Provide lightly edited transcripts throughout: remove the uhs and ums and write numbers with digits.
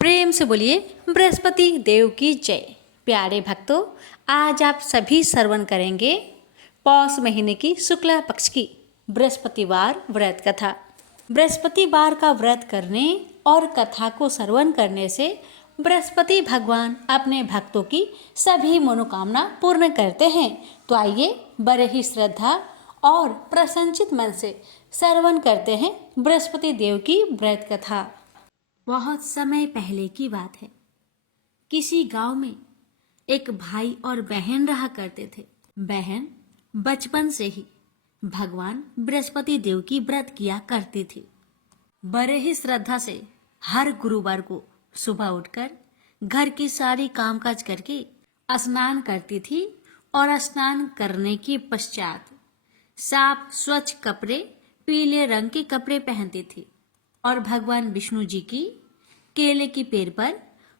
प्रेम से बोलिए बृहस्पति देव की जय। प्यारे भक्तों, आज आप सभी श्रवण करेंगे पौष महीने की शुक्ला पक्ष की बृहस्पतिवार व्रत कथा। बृहस्पतिवार का व्रत करने और कथा को श्रवण करने से बृहस्पति भगवान अपने भक्तों की सभी मनोकामना पूर्ण करते हैं। तो आइए बड़े ही श्रद्धा और प्रसन्नचित मन से श्रवण करते हैं बृहस्पति देव की व्रत कथा। बहुत समय पहले की बात है। किसी गांव में एक भाई और बहन रहा करते थे। बहन बचपन से ही भगवान बृहस्पति देव की व्रत किया करती थी। बड़े ही श्रद्धा से हर गुरुवार को सुबह उठकर घर की सारी कामकाज करके स्नान करती थी और स्नान करने के पश्चात साफ स्वच्छ कपड़े, पीले रंग के कपड़े पहनती थी और भगवान विष्णु जी की केले की पेड़ पर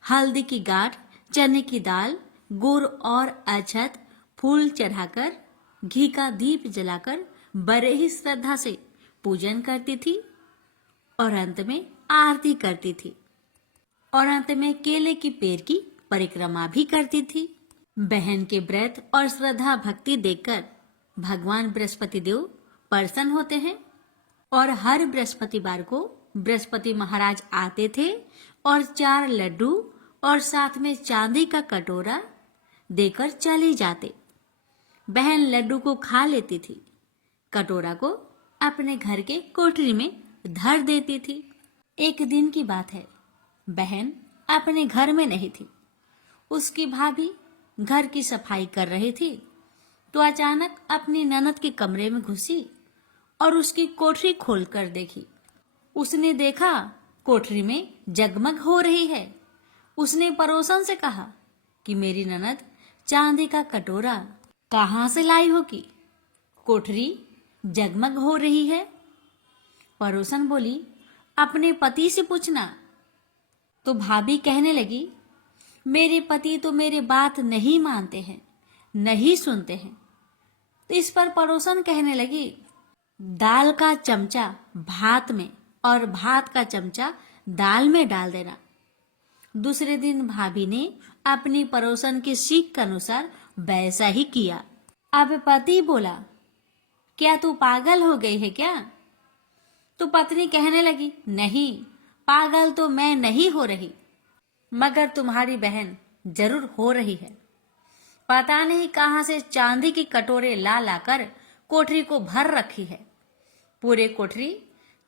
हल्दी की गांठ, चने की दाल, गुड़ और अक्षत, फूल चढ़ाकर घी का दीप जलाकर बड़े ही श्रद्धा से पूजन करती थी और अंत में आरती करती थी और अंत में केले की पेड़ की परिक्रमा भी करती थी। बहन के व्रत और श्रद्धा भक्ति देखकर भगवान बृहस्पति देव प्रसन्न होते हैं और हर बृहस्पतिवार को बृहस्पति महाराज आते थे और 4 लड्डू और साथ में चांदी का कटोरा देकर चले जाते। बहन लड्डू को खा लेती थी, कटोरा को अपने घर के कोठरी में धर देती थी। एक दिन की बात है, बहन अपने घर में नहीं थी। उसकी भाभी घर की सफाई कर रही थी तो अचानक अपनी ननद के कमरे में घुसी और उसकी कोठरी खोलकर देखी। उसने देखा कोठरी में जगमग हो रही है। उसने पड़ोसन से कहा कि मेरी ननद चांदी का कटोरा कहाँ से लाई होगी? कोठरी जगमग हो रही है। पड़ोसन बोली, अपने पति से पूछना। तो भाभी कहने लगी, मेरे पति तो मेरे बात नहीं मानते हैं, नहीं सुनते हैं। तो इस पर पड़ोसन कहने लगी, दाल का चमचा भात में और भात का चमचा दाल में डाल देना। दूसरे दिन भाभी ने अपनी पड़ोसन की सीख के अनुसार वैसा ही किया। अब पति बोला, क्या तू पागल हो गई है क्या? तो पत्नी कहने लगी, नहीं, पागल तो मैं नहीं हो रही, मगर तुम्हारी बहन जरूर हो रही है। पता नहीं कहां से चांदी की कटोरे ला लाकर कोठरी को भर रखी है। पूरे कोठरी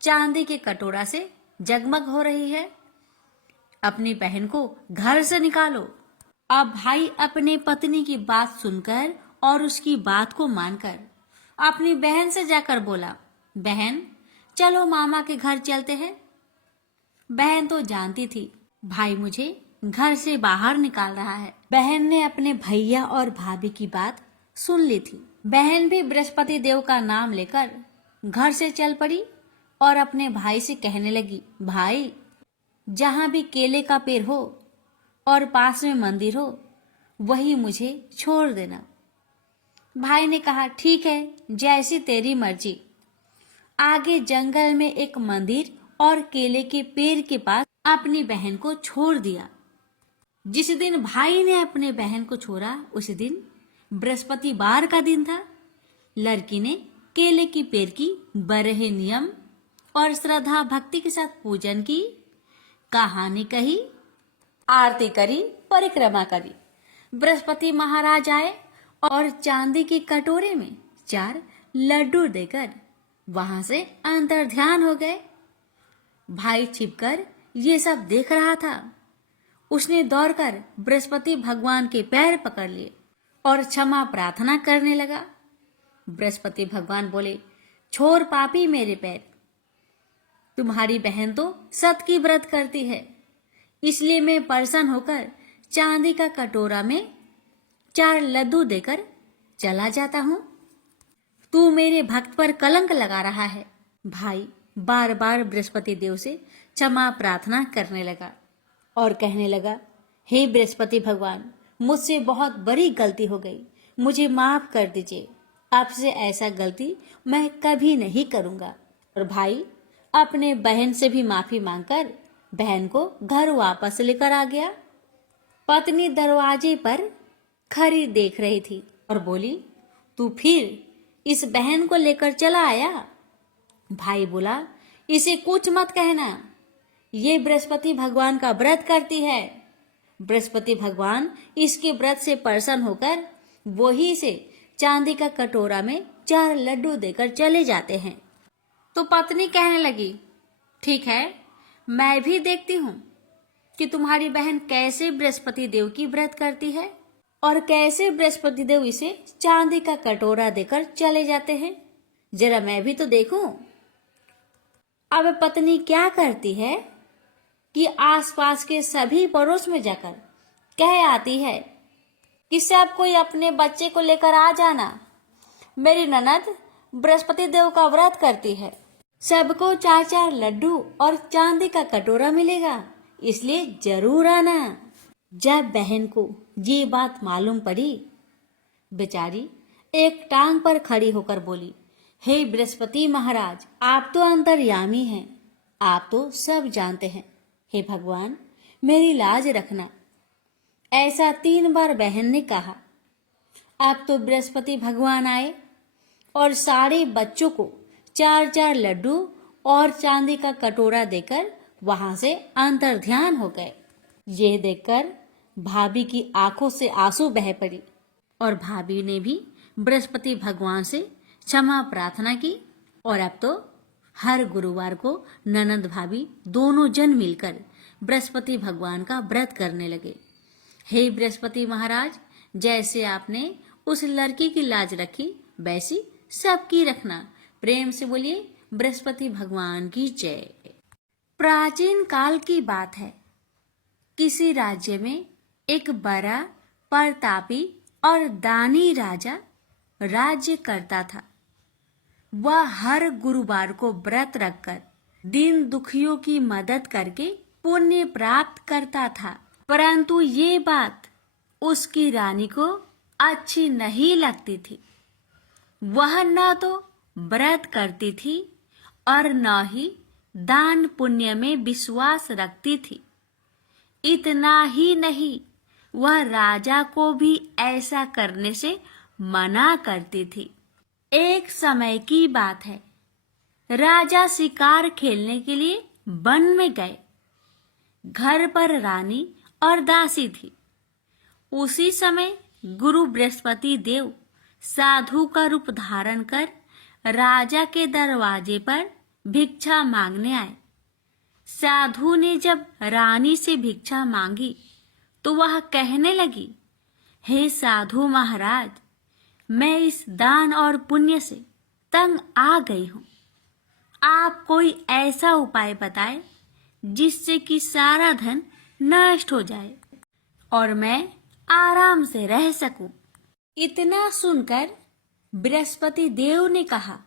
चांदी के कटोरा से जगमग हो रही है। अपनी बहन को घर से निकालो। अब भाई अपने पत्नी की बात सुनकर और उसकी बात को मानकर अपनी बहन से जाकर बोला, बहन चलो मामा के घर चलते हैं। बहन तो जानती थी भाई मुझे घर से बाहर निकाल रहा है। बहन ने अपने भैया और भाभी की बात सुन ली थी। बहन भी बृहस्पति देव का नाम लेकर घर से चल पड़ी और अपने भाई से कहने लगी, भाई जहां भी केले का पेड़ हो और पास में मंदिर हो वही मुझे छोड़ देना। भाई ने कहा, ठीक है, जैसी तेरी मर्जी। आगे जंगल में एक मंदिर और केले के पेड़ के पास अपनी बहन को छोड़ दिया। जिस दिन भाई ने अपने बहन को छोड़ा उस दिन बृहस्पतिवार का दिन था। लड़की ने केले की पेड़ की बड़े नियम और श्रद्धा भक्ति के साथ पूजन की, कहानी कही, आरती करी, परिक्रमा करी। बृहस्पति महाराज आए और चांदी के कटोरे में 4 लड्डू देकर वहां से अंतर ध्यान हो गए। भाई छिपकर ये सब देख रहा था। उसने दौड़कर बृहस्पति भगवान के पैर पकड़ लिए और क्षमा प्रार्थना करने लगा। बृहस्पति भगवान बोले, छोड़ पापी मेरे पैर, तुम्हारी बहन तो सत की व्रत करती है, इसलिए मैं प्रसन्न होकर चांदी का कटोरा में 4 लड्डू देकर चला जाता हूँ। तू मेरे भक्त पर कलंक लगा रहा है। भाई बार बार बृहस्पति देव से क्षमा प्रार्थना करने लगा और कहने लगा, हे बृहस्पति भगवान, मुझसे बहुत बड़ी गलती हो गई, मुझे माफ कर दीजिए। आपसे ऐसा गलती मैं कभी नहीं करूंगा। और भाई अपने बहन से भी माफी मांगकर बहन को घर वापस लेकर आ गया। पत्नी दरवाजे पर खड़ी देख रही थी और बोली, तू फिर इस बहन को लेकर चला आया? भाई बोला, इसे कुछ मत कहना, ये बृहस्पति भगवान का व्रत करती है। बृहस्पति भगवान इसके व्रत से प्रसन्न होकर वही से चांदी का कटोरा में 4 लड्डू देकर चले जाते हैं। तो पत्नी कहने लगी, ठीक है, मैं भी देखती हूँ कि तुम्हारी बहन कैसे बृहस्पति देव की व्रत करती है और कैसे बृहस्पति देव इसे चांदी का कटोरा देकर चले जाते हैं। जरा मैं भी तो देखूं। अब पत्नी क्या करती है कि आसपास के सभी पड़ोस में जाकर कह आती है कि सब कोई अपने बच्चे को लेकर आ जाना, मेरी ननद बृहस्पति देव का व्रत करती है, सबको 4-4 लड्डू और चांदी का कटोरा मिलेगा, इसलिए जरूर आना। जब बहन को ये बात मालूम पड़ी, बेचारी एक टांग पर खड़ी होकर बोली, हे बृहस्पति महाराज, आप तो अंतर्यामी हैं, आप तो सब जानते हैं, हे भगवान मेरी लाज रखना। ऐसा 3 बार बहन ने कहा। अब तो बृहस्पति भगवान आए और सारे बच्चों को 4-4 लड्डू और चांदी का कटोरा देकर वहां से अंतर्ध्यान हो गए। ये देखकर भाभी की आंखों से आंसू बह पड़ी और भाभी ने भी बृहस्पति भगवान से क्षमा प्रार्थना की। और अब तो हर गुरुवार को ननद भाभी दोनों जन मिलकर बृहस्पति भगवान का व्रत करने लगे। हे बृहस्पति महाराज, जैसे आपने उस लड़की की लाज रखी वैसी सबकी रखना। प्रेम से बोलिए बृहस्पति भगवान की जय। प्राचीन काल की बात है। किसी राज्य में एक बड़ा प्रतापी और दानी राजा राज्य करता था। वह हर गुरुवार को व्रत रखकर दीन दुखियों की मदद करके पुण्य प्राप्त करता था। परंतु ये बात उसकी रानी को अच्छी नहीं लगती थी। वह न तो व्रत करती थी और न ही दान पुण्य में विश्वास रखती थी। इतना ही नहीं, वह राजा को भी ऐसा करने से मना करती थी। एक समय की बात है, राजा शिकार खेलने के लिए वन में गए। घर पर रानी और दासी थी। उसी समय गुरु बृहस्पति देव साधु का रूप धारण कर राजा के दरवाजे पर भिक्षा मांगने आए। साधु ने जब रानी से भिक्षा मांगी तो वह कहने लगी, हे साधु महाराज, मैं इस दान और पुण्य से तंग आ गई हूँ। आप कोई ऐसा उपाय बताएं जिससे कि सारा धन नष्ट हो जाए और मैं आराम से रह सकूं। इतना सुनकर बृहस्पति देव ने कहा,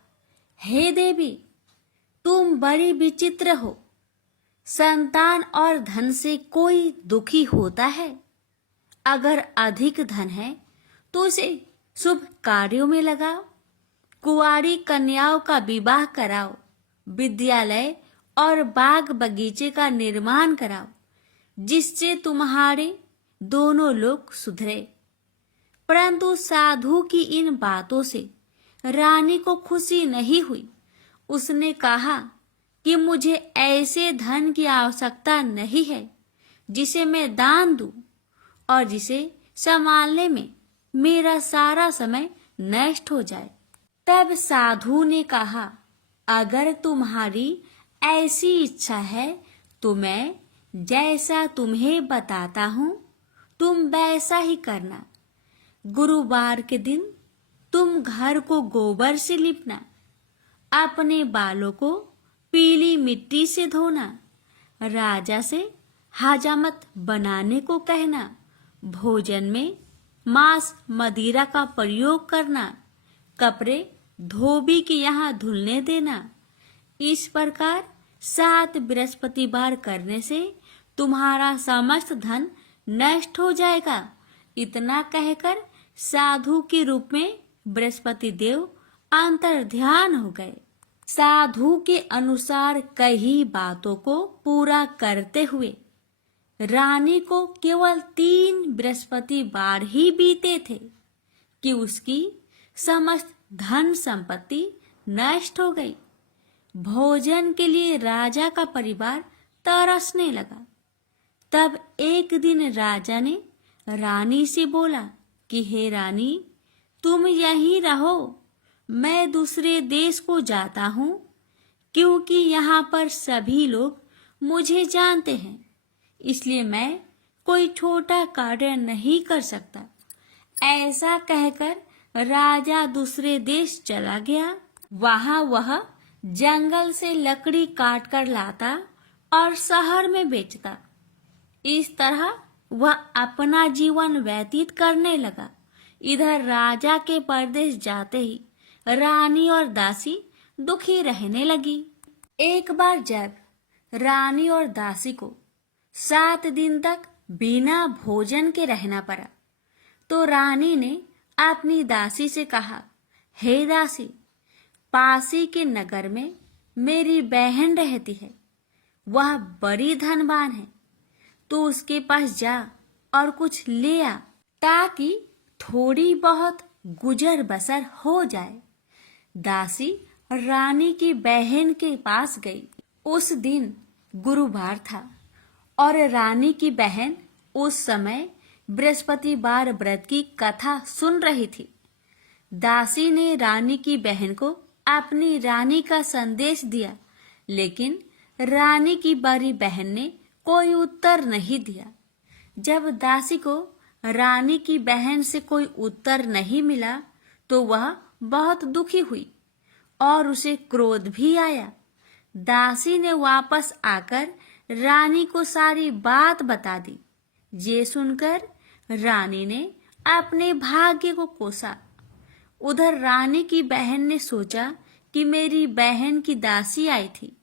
हे देवी, तुम बड़ी विचित्र हो। संतान और धन से कोई दुखी होता है। अगर अधिक धन है तो उसे शुभ कार्यों में लगाओ, कुंवारी कन्याओं का विवाह कराओ, विद्यालय और बाग बगीचे का निर्माण कराओ, जिससे तुम्हारे दोनों लोग सुधरे। परंतु साधु की इन बातों से रानी को खुशी नहीं हुई। उसने कहा कि मुझे ऐसे धन की आवश्यकता नहीं है जिसे मैं दान दूं और जिसे संभालने में मेरा सारा समय नष्ट हो जाए। तब साधु ने कहा, अगर तुम्हारी ऐसी इच्छा है तो मैं जैसा तुम्हें बताता हूँ तुम वैसा ही करना। गुरुवार के दिन तुम घर को गोबर से लिपना, अपने बालों को पीली मिट्टी से धोना, राजा से हजामत बनाने को कहना, भोजन में मांस मदिरा का प्रयोग करना, कपड़े धोबी के यहाँ धुलने देना। इस प्रकार 7 बृहस्पतिवार करने से तुम्हारा समस्त धन नष्ट हो जाएगा। इतना कहकर साधु के रूप में बृहस्पति देव अंतर्ध्यान हो गए। साधु के अनुसार कई बातों को पूरा करते हुए रानी को केवल 3 बृहस्पतिवार ही बीते थे कि उसकी समस्त धन संपत्ति नष्ट हो गई। भोजन के लिए राजा का परिवार तरसने लगा। तब एक दिन राजा ने रानी से बोला कि हे रानी, तुम यहीं रहो, मैं दूसरे देश को जाता हूँ, क्योंकि यहाँ पर सभी लोग मुझे जानते हैं, इसलिए मैं कोई छोटा कार्य नहीं कर सकता। ऐसा कहकर राजा दूसरे देश चला गया। वहां वह जंगल से लकड़ी काट कर लाता और शहर में बेचता। इस तरह वह अपना जीवन व्यतीत करने लगा। इधर राजा के परदेश जाते ही रानी और दासी दुखी रहने लगी। एक बार जब रानी और दासी को 7 दिन तक बिना भोजन के रहना पड़ा, तो रानी ने अपनी दासी से कहा, हे दासी, पासी के नगर में मेरी बहन रहती है, वह बड़ी धनवान है, तो उसके पास जा और कुछ ले आ, ताकि थोड़ी बहुत गुजर बसर हो जाए। दासी रानी की बहन के पास गई। उस दिन गुरुवार था और रानी की बहन उस समय बृहस्पतिवार व्रत की कथा सुन रही थी। दासी ने रानी की बहन को अपनी रानी का संदेश दिया, लेकिन रानी की बड़ी बहन ने कोई उत्तर नहीं दिया। जब दासी को रानी की बहन से कोई उत्तर नहीं मिला, तो वह बहुत दुखी हुई और उसे क्रोध भी आया। दासी ने वापस आकर रानी को सारी बात बता दी। ये सुनकर रानी ने अपने भाग्य को कोसा। उधर रानी की बहन ने सोचा कि मेरी बहन की दासी आई थी,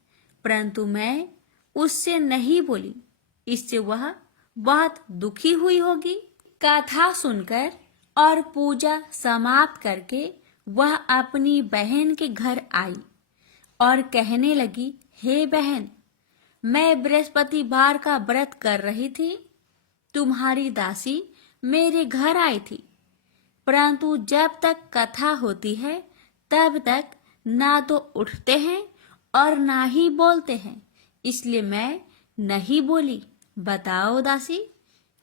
परंतु मैं उससे नहीं बोली, इससे वह बहुत दुखी हुई होगी। कथा सुनकर और पूजा समाप्त करके वह अपनी बहन के घर आई और कहने लगी, हे बहन, मैं बृहस्पतिवार का व्रत कर रही थी, तुम्हारी दासी मेरे घर आई थी, परंतु जब तक कथा होती है तब तक ना तो उठते हैं और ना ही बोलते हैं, इसलिए मैं नहीं बोली। बताओ दासी,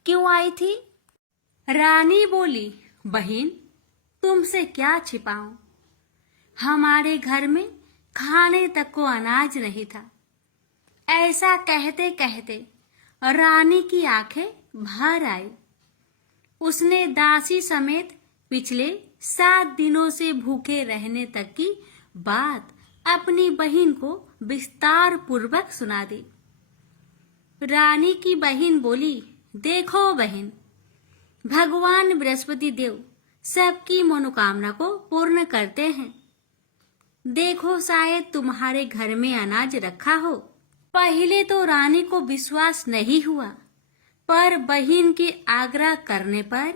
क्यों आई थी? रानी बोली, बहन, तुमसे क्या छिपाऊं, हमारे घर में खाने तक को अनाज नहीं था। ऐसा कहते कहते रानी की आंखें भर आई। उसने दासी समेत पिछले 7 दिनों से भूखे रहने तक की बात अपनी बहन को विस्तार पूर्वक सुना दी। रानी की बहन बोली, देखो बहन, भगवान बृहस्पति देव सबकी मनोकामना को पूर्ण करते हैं। देखो, शायद तुम्हारे घर में अनाज रखा हो। पहले तो रानी को विश्वास नहीं हुआ, पर बहन के आग्रह करने पर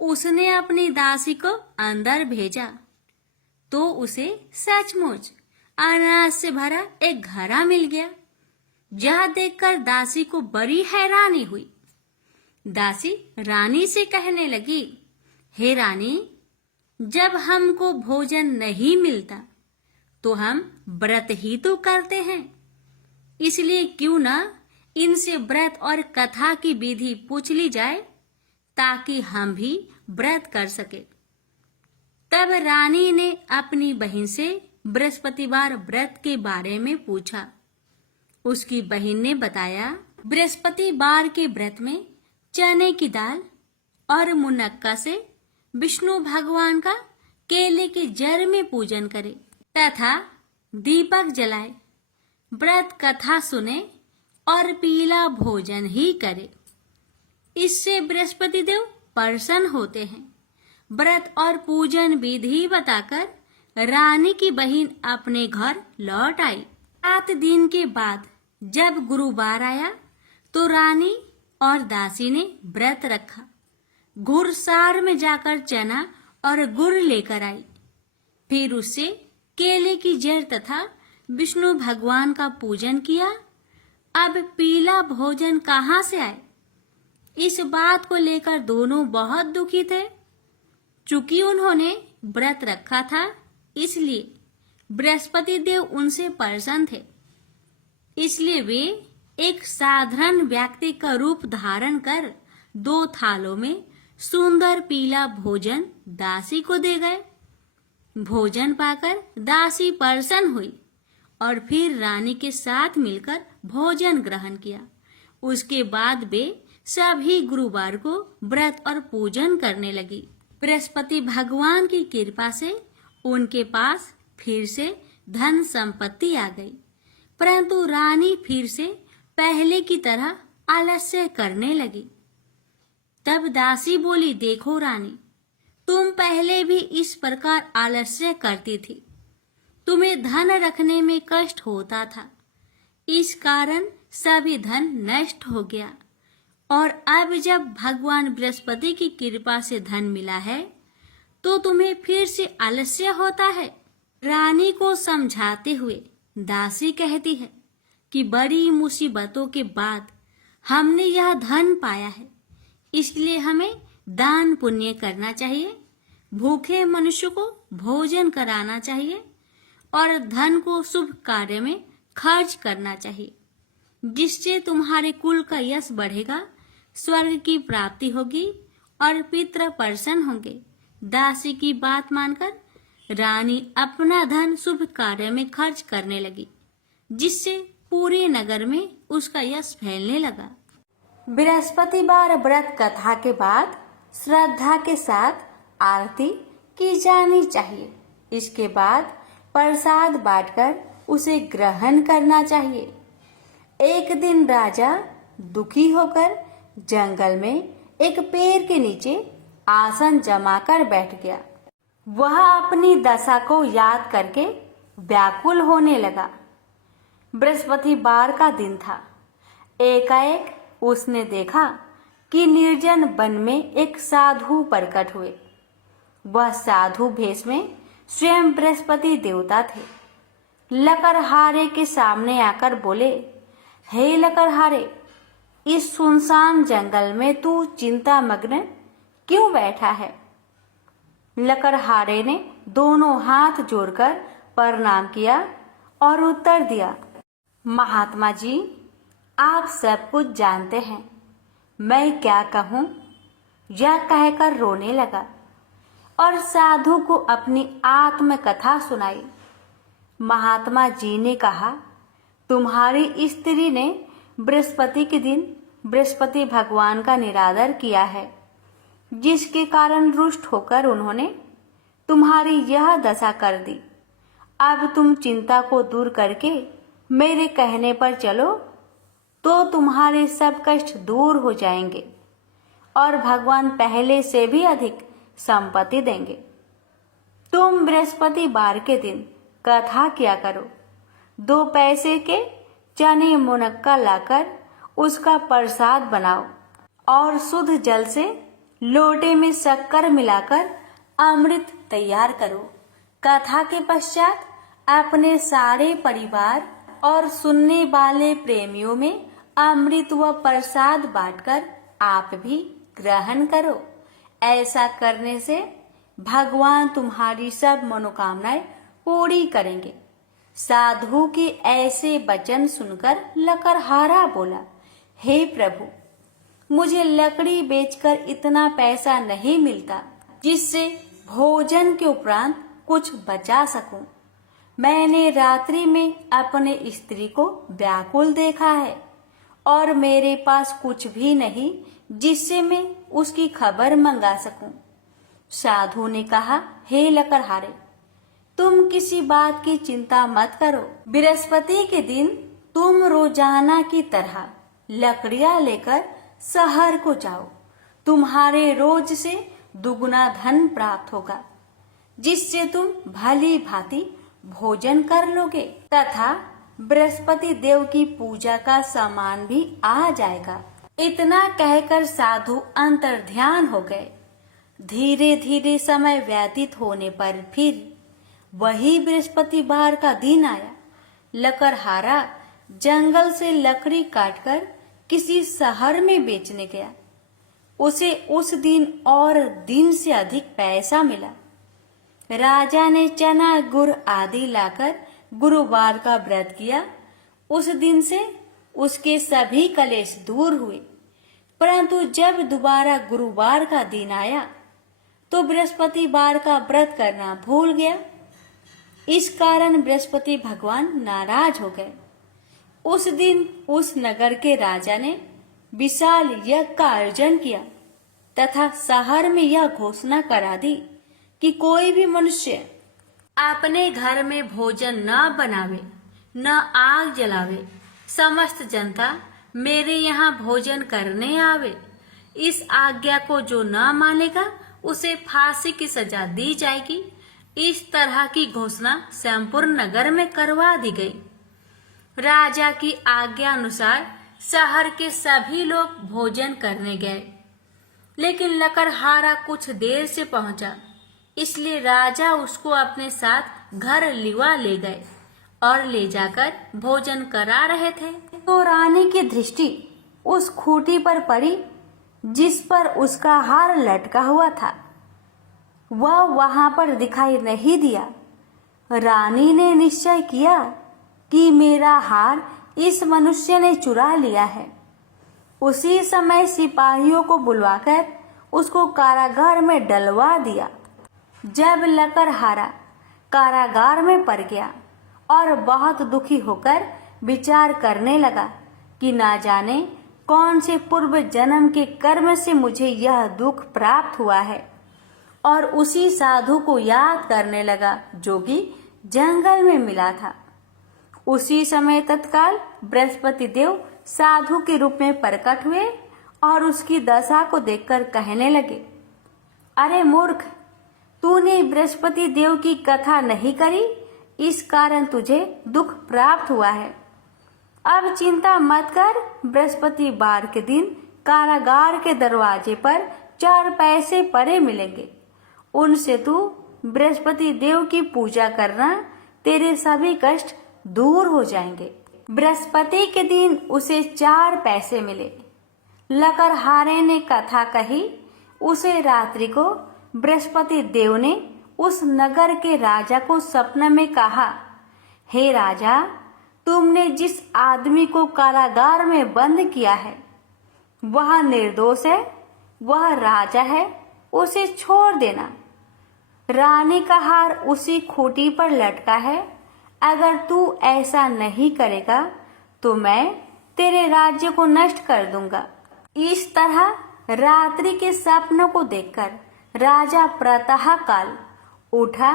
उसने अपनी दासी को अंदर भेजा, तो उसे सचमुच अनाज से भरा एक घड़ा मिल गया। यह देखकर दासी को बड़ी हैरानी हुई। दासी रानी से कहने लगी, हे रानी, जब हमको भोजन नहीं मिलता तो हम व्रत ही तो करते हैं, इसलिए क्यों ना इनसे व्रत और कथा की विधि पूछ ली जाए, ताकि हम भी व्रत कर सके। तब रानी ने अपनी बहन से बृहस्पतिवार व्रत के बारे में पूछा। उसकी बहन ने बताया, बृहस्पतिवार के व्रत में चने की दाल और मुनक्का से विष्णु भगवान का केले के जड़ में पूजन करे तथा दीपक जलाए, व्रत कथा सुने और पीला भोजन ही करे। इससे बृहस्पति देव प्रसन्न होते हैं। व्रत और पूजन विधि बताकर रानी की बहन अपने घर लौट आई। 7 दिन के बाद जब गुरुवार आया तो रानी और दासी ने व्रत रखा। घुड़सार में जाकर चना और गुड़ लेकर आई। फिर उससे केले की जड़ तथा विष्णु भगवान का पूजन किया। अब पीला भोजन कहाँ से आए? इस बात को लेकर दोनों बहुत दुखी थे। चूंकि उन्होंने व्रत रखा था, इसलिए बृहस्पति देव उनसे प्रसन्न थे। इसलिए वे एक साधारण व्यक्ति का रूप धारण कर 2 थालों में सुंदर पीला भोजन दासी को दे गए। भोजन पाकर दासी प्रसन्न हुई और फिर रानी के साथ मिलकर भोजन ग्रहण किया। उसके बाद वे सभी गुरुवार को व्रत और पूजन करने लगी। बृहस्पति भगवान की कृपा से उनके पास फिर से धन संपत्ति आ गई, परंतु रानी फिर से पहले की तरह आलस्य करने लगी। तब दासी बोली, देखो रानी, तुम पहले भी इस प्रकार आलस्य करती थी। तुम्हें धन रखने में कष्ट होता था, इस कारण सभी धन नष्ट हो गया, और अब जब भगवान बृहस्पति की कृपा से धन मिला है तो तुम्हें फिर से आलस्य होता है। रानी को समझाते हुए दासी कहती है कि बड़ी मुसीबतों के बाद हमने यह धन पाया है, इसलिए हमें दान पुण्य करना चाहिए, भूखे मनुष्य को भोजन कराना चाहिए और धन को शुभ कार्य में खर्च करना चाहिए, जिससे तुम्हारे कुल का यश बढ़ेगा, स्वर्ग की प्राप्ति होगी और पितृ प्रसन्न होंगे। दासी की बात मानकर रानी अपना धन शुभ कार्य में खर्च करने लगी, जिससे पूरे नगर में उसका यश फैलने लगा। बृहस्पतिवार व्रत कथा के बाद श्रद्धा के साथ आरती की जानी चाहिए। इसके बाद प्रसाद बांटकर उसे ग्रहण करना चाहिए। एक दिन राजा दुखी होकर जंगल में एक पेड़ के नीचे आसन जमाकर बैठ गया। वह अपनी दशा को याद करके व्याकुल होने लगा। बृहस्पतिवार का दिन था। एकाएक उसने देखा कि निर्जन वन में एक साधु प्रकट हुए। वह साधु भेष में स्वयं बृहस्पति देवता थे। लकड़हारे के सामने आकर बोले, हे लकड़हारे, इस सुनसान जंगल में तू चिंता मग्न क्यों बैठा है? लकड़हारे ने दोनों हाथ जोड़कर प्रणाम किया और उत्तर दिया, महात्मा जी, आप सब कुछ जानते हैं, मैं क्या कहूँ? यह कहकर रोने लगा और साधु को अपनी आत्मकथा सुनाई। महात्मा जी ने कहा, तुम्हारी स्त्री ने बृहस्पति के दिन बृहस्पति भगवान का निरादर किया है, जिसके कारण रुष्ट होकर उन्होंने तुम्हारी यह दशा कर दी। अब तुम चिंता को दूर करके मेरे कहने पर चलो तो तुम्हारे सब कष्ट दूर हो जाएंगे और भगवान पहले से भी अधिक संपत्ति देंगे। तुम बृहस्पतिवार के दिन कथा किया करो। 2 पैसे के चने मुनक्का लाकर उसका प्रसाद बनाओ और शुद्ध जल से लोटे में शक्कर मिलाकर अमृत तैयार करो। कथा के पश्चात अपने सारे परिवार और सुनने वाले प्रेमियों में अमृत व प्रसाद बांटकर आप भी ग्रहण करो। ऐसा करने से भगवान तुम्हारी सब मनोकामनाएं पूरी करेंगे। साधु के ऐसे वचन सुनकर लकड़हारा बोला, हे प्रभु, मुझे लकड़ी बेचकर इतना पैसा नहीं मिलता जिससे भोजन के उपरांत कुछ बचा सकूं। मैंने रात्रि में अपने स्त्री को व्याकुल देखा है और मेरे पास कुछ भी नहीं जिससे मैं उसकी खबर मंगा सकूं। साधु ने कहा, हे लकड़हारे, तुम किसी बात की चिंता मत करो। बृहस्पति के दिन तुम रोजाना की तरह लकड़ियां लेकर शहर को जाओ। तुम्हारे रोज से दुगुना धन प्राप्त होगा, जिससे तुम भली भांति भोजन कर लोगे तथा बृहस्पति देव की पूजा का सामान भी आ जाएगा। इतना कहकर साधु अंतर्ध्यान हो गए। धीरे धीरे समय व्यतीत होने पर फिर वही बृहस्पतिवार का दिन आया। लकड़हारा जंगल से लकड़ी काटकर किसी शहर में बेचने गया। उसे उस दिन और दिन से अधिक पैसा मिला। राजा ने चना गुड़ आदि लाकर गुरुवार का व्रत किया। उस दिन से उसके सभी कलेश दूर हुए। परंतु जब दोबारा गुरुवार का दिन आया तो बृहस्पतिवार का व्रत करना भूल गया। इस कारण बृहस्पति भगवान नाराज हो गए। उस दिन उस नगर के राजा ने विशाल यज्ञ का आयोजन किया तथा शहर में यह घोषणा करा दी कि कोई भी मनुष्य अपने घर में भोजन न बनावे, न आग जलावे। समस्त जनता मेरे यहाँ भोजन करने आवे। इस आज्ञा को जो न मानेगा उसे फांसी की सजा दी जाएगी। इस तरह की घोषणा संपूर्ण नगर में करवा दी गई। राजा की आज्ञा अनुसार शहर के सभी लोग भोजन करने गए, लेकिन लकड़हारा कुछ देर से पहुंचा, इसलिए राजा उसको अपने साथ घर लिवा ले गए और ले जाकर भोजन करा रहे थे तो रानी की दृष्टि उस खूंटी पर पड़ी जिस पर उसका हार लटका हुआ था। वह वहां पर दिखाई नहीं दिया। रानी ने निश्चय किया कि मेरा हार इस मनुष्य ने चुरा लिया है। उसी समय सिपाहियों को बुलवाकर उसको कारागार में डलवा दिया। जब लकड़हारा कारागार में पड़ गया और बहुत दुखी होकर विचार करने लगा कि ना जाने कौन से पूर्व जन्म के कर्म से मुझे यह दुख प्राप्त हुआ है, और उसी साधु को याद करने लगा जो कि जंगल में मिला था। उसी समय तत्काल बृहस्पति देव साधु के रूप में प्रकट हुए और उसकी दशा को देखकर कहने लगे, अरे मूर्ख, तूने बृहस्पति देव की कथा नहीं करी, इस कारण तुझे दुख प्राप्त हुआ है। अब चिंता मत कर। बृहस्पतिवार के दिन कारागार के दरवाजे पर 4 पैसे पड़े मिलेंगे। उनसे तू बृहस्पति देव की पूजा करना, तेरे सभी कष्ट दूर हो जाएंगे। बृहस्पति के दिन उसे 4 पैसे मिले। लकड़हारे ने कथा कही। उसे रात्रि को बृहस्पति देव ने उस नगर के राजा को सपने में कहा, हे राजा, तुमने जिस आदमी को कारागार में बंद किया है वह निर्दोष है, वह राजा है, उसे छोड़ देना। रानी का हार उसी खूंटी पर लटका है। अगर तू ऐसा नहीं करेगा तो मैं तेरे राज्य को नष्ट कर दूंगा। इस तरह रात्रि के सपनों को देखकर राजा प्रातः काल उठा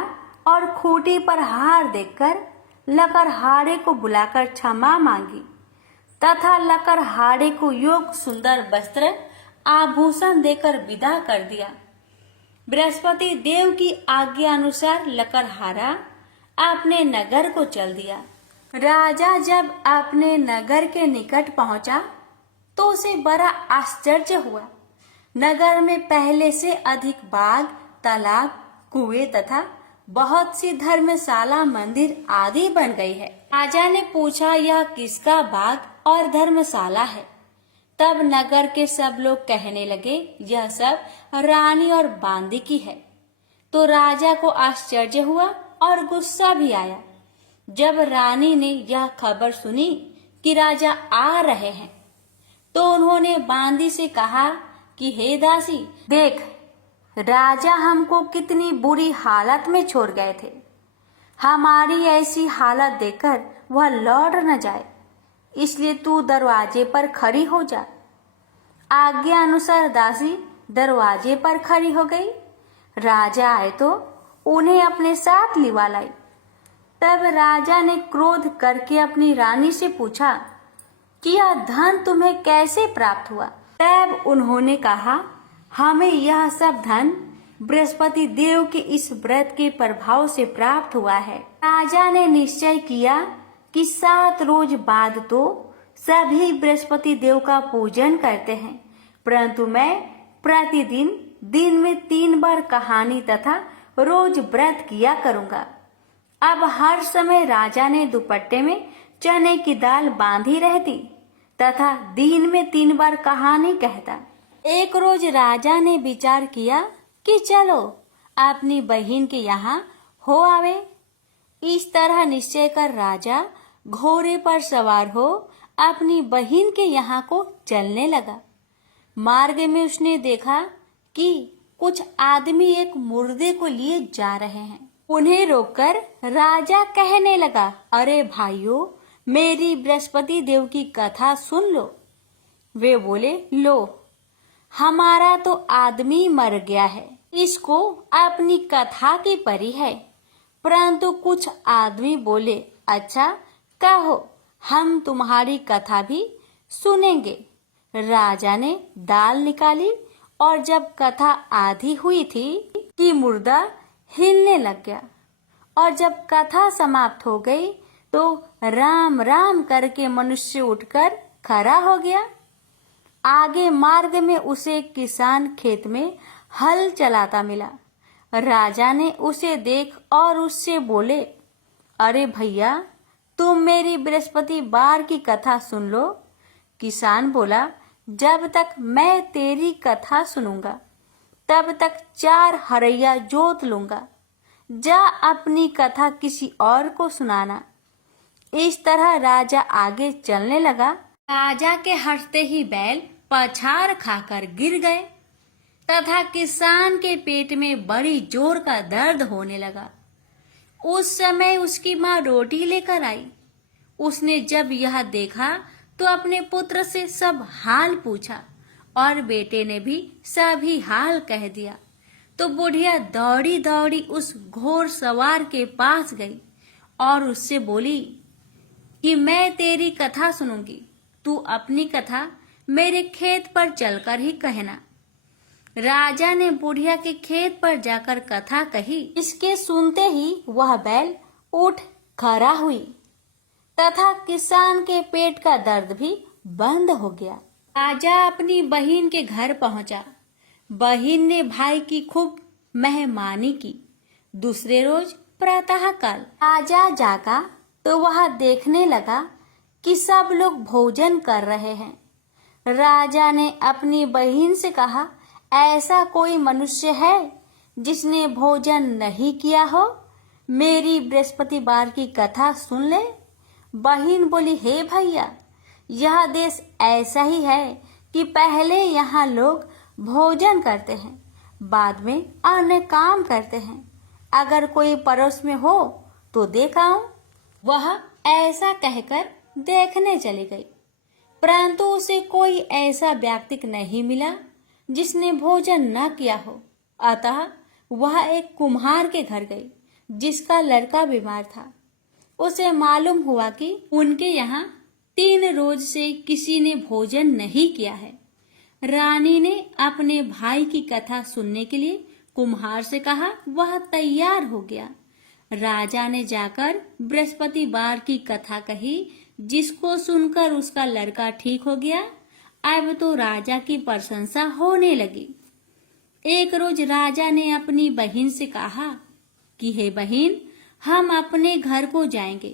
और खूंटी पर हार देखकर लकड़हारे को बुलाकर क्षमा मांगी तथा लकड़हारे को योग सुंदर वस्त्र आभूषण देकर विदा कर दिया। बृहस्पति देव की आज्ञा अनुसार लकड़हारा अपने नगर को चल दिया। राजा जब अपने नगर के निकट पहुंचा तो उसे बड़ा आश्चर्य हुआ। नगर में पहले से अधिक बाग, तालाब, कुएं तथा बहुत सी धर्मशाला, मंदिर आदि बन गई है। राजा ने पूछा, यह किसका बाग और धर्मशाला है? तब नगर के सब लोग कहने लगे, यह सब रानी और बांदी की है। तो राजा को आश्चर्य हुआ और गुस्सा भी आया। जब रानी ने यह खबर सुनी कि राजा आ रहे हैं तो उन्होंने बांदी से कहा कि हे दासी, देख, राजा हमको कितनी बुरी हालत में छोड़ गए थे। हमारी ऐसी हालत देखकर वह लौट न जाए, इसलिए तू दरवाजे पर खड़ी हो जा। आज्ञा अनुसार दासी दरवाजे पर खड़ी हो गई। राजा आए तो उन्हें अपने साथ लिवा लाई। तब राजा ने क्रोध करके अपनी रानी से पूछा कि यह धन तुम्हें कैसे प्राप्त हुआ? तब उन्होंने कहा, हमें यह सब धन बृहस्पति देव के इस व्रत के प्रभाव से प्राप्त हुआ है। राजा ने निश्चय किया कि 7 रोज बाद तो सभी बृहस्पति देव का पूजन करते हैं, परंतु मैं प्रतिदिन दिन में 3 बार कहानी तथा रोज व्रत किया करूंगा। अब हर समय राजा ने दुपट्टे में चने की दाल बांधी रहती तथा दिन में 3 बार कहानी कहता। एक रोज राजा ने विचार किया कि चलो अपनी बहन के यहाँ हो आवे। इस तरह निश्चय कर राजा घोड़े पर सवार हो अपनी बहन के यहाँ को चलने लगा। मार्ग में उसने देखा कि कुछ आदमी एक मुर्दे को लिए जा रहे हैं। उन्हें रोककर राजा कहने लगा, अरे भाइयों, मेरी बृहस्पति देव की कथा सुन लो। वे बोले, लो, हमारा तो आदमी मर गया है, इसको अपनी कथा की परी है। परंतु कुछ आदमी बोले, अच्छा कहो, हम तुम्हारी कथा भी सुनेंगे। राजा ने दाल निकाली और जब कथा आधी हुई थी कि मुर्दा हिलने लग गया और जब कथा समाप्त हो गई तो राम राम करके मनुष्य उठकर खड़ा हो गया। आगे मार्ग में उसे किसान खेत में हल चलाता मिला। राजा ने उसे देख और उससे बोले, अरे भैया, तुम मेरी बृहस्पति बार की कथा सुन लो। किसान बोला, जब तक मैं तेरी कथा सुनूंगा तब तक 4 हरैया जोत लूंगा। जा अपनी कथा किसी और को सुनाना। इस तरह राजा आगे चलने लगा। राजा के हंसते ही बैल पछाड़ खाकर गिर गए तथा किसान के पेट में बड़ी जोर का दर्द होने लगा। उस समय उसकी माँ रोटी लेकर आई। उसने जब यह देखा तो अपने पुत्र से सब हाल पूछा और बेटे ने भी सभी हाल कह दिया। तो बुढ़िया दौड़ी दौड़ी उस घोड़ सवार के पास गई और उससे बोली कि मैं तेरी कथा सुनूंगी, तू अपनी कथा मेरे खेत पर चलकर ही कहना। राजा ने बुढ़िया के खेत पर जाकर कथा कही। इसके सुनते ही वह बैल उठ खड़ा हुई तथा किसान के पेट का दर्द भी बंद हो गया। राजा अपनी बहन के घर पहुंचा। बहन ने भाई की खूब मेहमानी की। दूसरे रोज प्रातःकाल राजा जागा तो वह देखने लगा कि सब लोग भोजन कर रहे हैं। राजा ने अपनी बहन से कहा, ऐसा कोई मनुष्य है जिसने भोजन नहीं किया हो? मेरी बृहस्पति बार की कथा सुन ले। बहन बोली, हे भैया, यह देश ऐसा ही है कि पहले यहाँ लोग भोजन करते हैं, बाद में अन्य काम करते हैं। अगर कोई पड़ोस में हो तो देख आऊं। वह ऐसा कहकर देखने चली गई, परंतु उसे कोई ऐसा व्यक्ति नहीं मिला जिसने भोजन न किया हो। अतः वह एक कुम्हार के घर गई जिसका लड़का बीमार था। उसे मालूम हुआ कि उनके यहाँ 3 रोज से किसी ने भोजन नहीं किया है। रानी ने अपने भाई की कथा सुनने के लिए कुम्हार से कहा। वह तैयार हो गया। राजा ने जाकर बृहस्पति बार की कथा कही, जिसको सुनकर उसका लड़का ठीक हो गया। अब तो राजा की प्रशंसा होने लगी। एक रोज राजा ने अपनी बहन से कहा कि हे बहन, हम अपने घर को जाएंगे,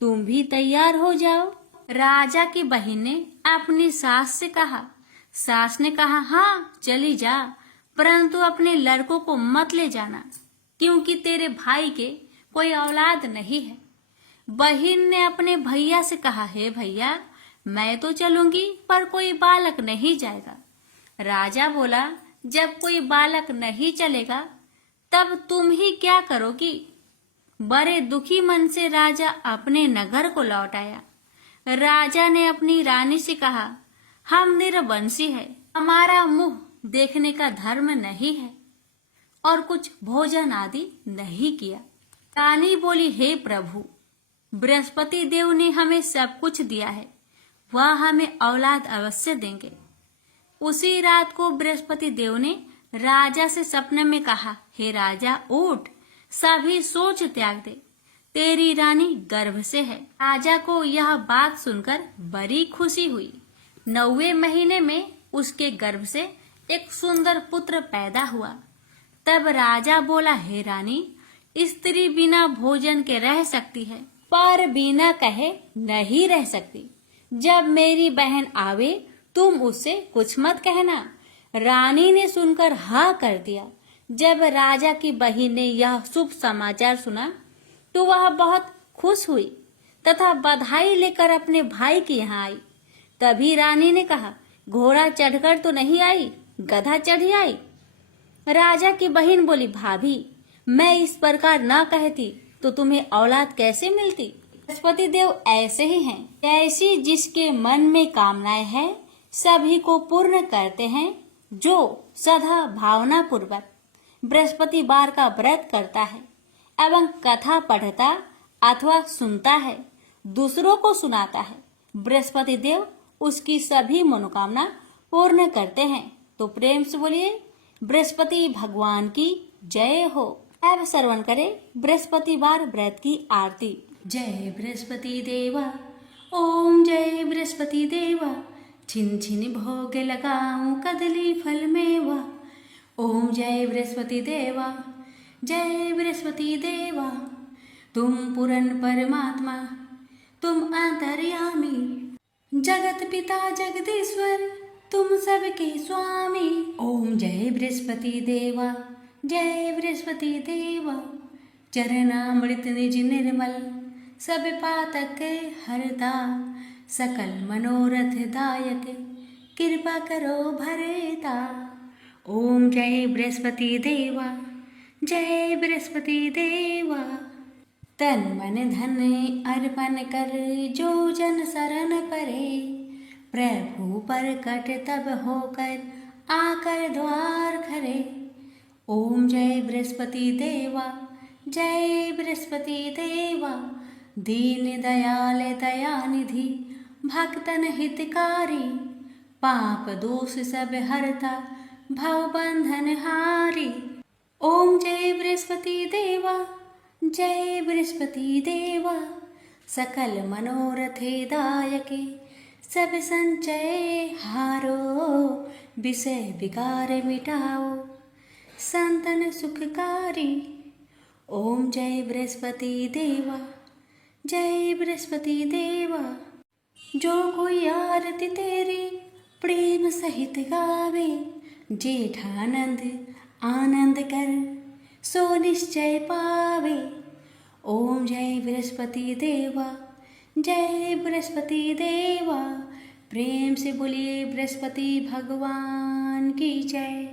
तुम भी तैयार हो जाओ। राजा की बहन ने अपनी सास से कहा। सास ने कहा, हाँ चली जा, परंतु अपने लड़कों को मत ले जाना, क्योंकि तेरे भाई के कोई औलाद नहीं है। बहन ने अपने भैया से कहा, हे भैया, मैं तो चलूंगी पर कोई बालक नहीं जाएगा। राजा बोला, जब कोई बालक नहीं चलेगा तब तुम ही क्या करोगी? बड़े दुखी मन से राजा अपने नगर को लौट आया। राजा ने अपनी रानी से कहा, हम निरवंशी है, हमारा मुंह देखने का धर्म नहीं है और कुछ भोजन आदि नहीं किया। रानी बोली, हे प्रभु, बृहस्पति देव ने हमें सब कुछ दिया है, वह हमें औलाद अवश्य देंगे। उसी रात को बृहस्पति देव ने राजा से सपने में कहा, हे राजा, उठ, सभी सोच त्याग दे, तेरी रानी गर्भ से है। राजा को यह बात सुनकर बड़ी खुशी हुई। 9वें महीने में उसके गर्भ से एक सुंदर पुत्र पैदा हुआ। तब राजा बोला, हे रानी, स्त्री बिना भोजन के रह सकती है, पर बिना कहे नहीं रह सकती। जब मेरी बहन आवे तुम उससे कुछ मत कहना। रानी ने सुनकर हाँ कर दिया। जब राजा की बहन ने यह शुभ समाचार सुना तो वह बहुत खुश हुई तथा बधाई लेकर अपने भाई के यहाँ आई। तभी रानी ने कहा, घोड़ा चढ़कर तो नहीं आई, गधा चढ़ी आई। राजा की बहन बोली, भाभी मैं इस प्रकार न कहती तो तुम्हें औलाद कैसे मिलती। बृहस्पति देव ऐसे ही हैं, ऐसी जिसके मन में कामनाएं हैं सभी को पूर्ण करते हैं। जो सदा भावना पूर्वक बृहस्पतिवार का व्रत करता है एवं कथा पढ़ता अथवा सुनता है, दूसरों को सुनाता है, बृहस्पति देव उसकी सभी मनोकामना पूर्ण करते हैं। तो प्रेम से बोलिए बृहस्पति भगवान की जय हो। अब श्रवण करें बृहस्पतिवार व्रत की आरती। जय बृहस्पति देवा, ओम जय बृहस्पति देवा, छिन छिन भोग लगाऊं कदली फल मेवा। ओम जय बृहस्पति देवा, जय बृहस्पति देवा, तुम पूर्ण परमात्मा, तुम अंतर्यामी, जगत पिता जगदीश्वर, तुम सबके स्वामी। ओम जय बृहस्पति देवा, जय बृहस्पति देवा, चरणामृत निज निर्मल, सब पातक हरता, सकल मनोरथ दायक, कृपा करो भरता। ओम जय बृहस्पति देवा, जय बृहस्पति देवा, तन मन धन अर्पण कर जो जन शरण परे, प्रभु प्रकट तब होकर आकर द्वार खरे। ओम जय बृहस्पति देवा, जय बृहस्पति देवा, दीन दयाल दयानिधि, भक्तन हितकारी, पाप दोष सब हरता, भव बंधन हारी। ओम जय बृहस्पति देवा, जय बृहस्पति देवा, सकल मनोरथे दायके, सब संचय हारो, विषय विकार मिटाओ, संतन सुखकारी। ओम जय बृहस्पति देवा, जय बृहस्पति देवा, जो कोई आरती तेरी प्रेम सहित गावे, जेठानंद आनंद कर सो निश्चय पावे। ओम जय बृहस्पति देवा, जय बृहस्पति देवा, प्रेम से बोलिए बृहस्पति भगवान की जय।